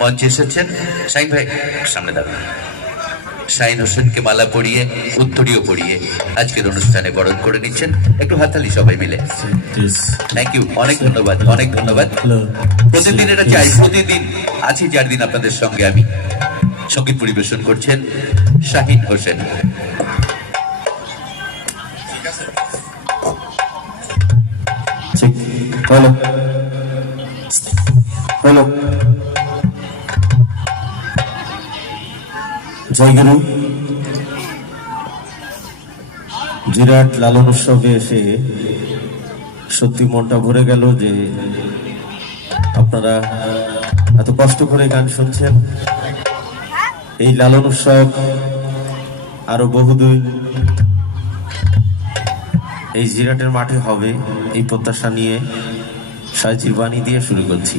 মঞ্চে এসেছেন শাহিন ভাই, সামনে দাঁড়ান। শাহিন হোসেনকে মালা পরিয়ে উত্তরীয় পরিয়ে আজকের অনুষ্ঠানে বরণ করে নিচ্ছেন। একটু হাততালি সবাই মিলে। থ্যাংক ইউ, অনেক ধন্যবাদ, অনেক ধন্যবাদ। প্রতিদিন এটা চাই, প্রতিদিন আছি যার দিন আপনাদের সঙ্গে আমি। সঙ্গীত পরিবেশন করছেন শাহিন হোসেন। হ্যালো হ্যালো, জয়গুরু। জিরাট লালন উৎসবে এসে সত্যি মনটা ভরে গেল যে আপনারা এত কষ্ট করে গান শুনছেন। এই লালন উৎসব আরো বহুদিন এই জিরাটের মাঠে হবে, এই প্রত্যাশা নিয়ে সাজির বাণী দিয়ে শুরু করছি।